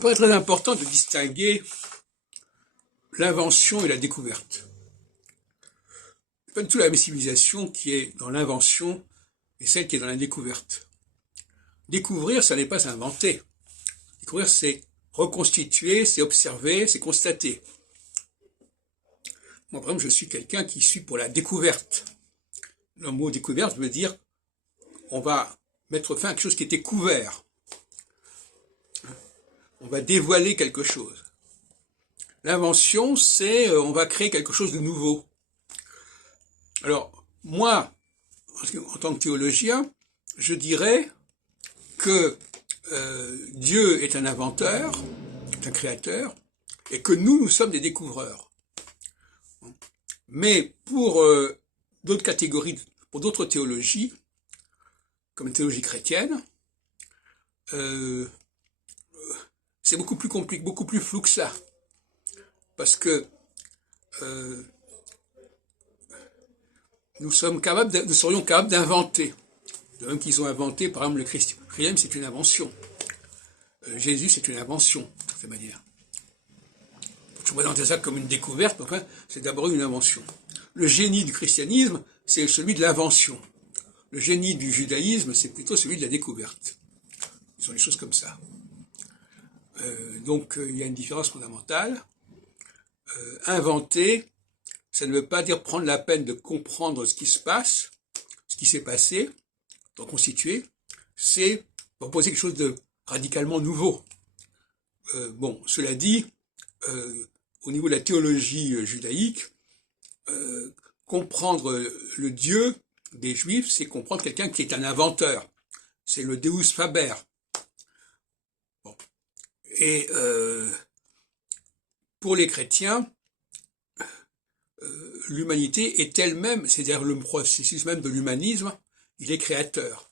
Il paraît très important de distinguer l'invention et la découverte. C'est pas du tout la même civilisation qui est dans l'invention et celle qui est dans la découverte. Découvrir, ça n'est pas inventer. Découvrir, c'est reconstituer, c'est observer, c'est constater. Moi, par exemple, je suis quelqu'un qui suis pour la découverte. Le mot découverte veut dire on va mettre fin à quelque chose qui était couvert. On va dévoiler quelque chose. L'invention, c'est on va créer quelque chose de nouveau. Alors, moi, en tant que théologien, je dirais que Dieu est un inventeur, un créateur, et que nous sommes des découvreurs. Mais pour d'autres catégories, pour d'autres théologies, comme la théologie chrétienne, c'est beaucoup plus compliqué, beaucoup plus flou que ça. Parce que nous serions capables d'inventer. De même qu'ils ont inventé, par exemple, le christianisme, c'est une invention. Jésus, c'est une invention, de cette manière. Je présente ça comme une découverte, mais enfin, c'est d'abord une invention. Le génie du christianisme, c'est celui de l'invention. Le génie du judaïsme, c'est plutôt celui de la découverte. Ce sont des choses comme ça. Donc, il y a une différence fondamentale. Inventer, ça ne veut pas dire prendre la peine de comprendre ce qui se passe, ce qui s'est passé, de reconstituer, c'est proposer quelque chose de radicalement nouveau. Bon, cela dit, au niveau de la théologie judaïque, comprendre le Dieu des Juifs, c'est comprendre quelqu'un qui est un inventeur. C'est le Deus Faber. Bon. Et pour les chrétiens, l'humanité est elle-même, c'est-à-dire le processus même de l'humanisme, il est créateur.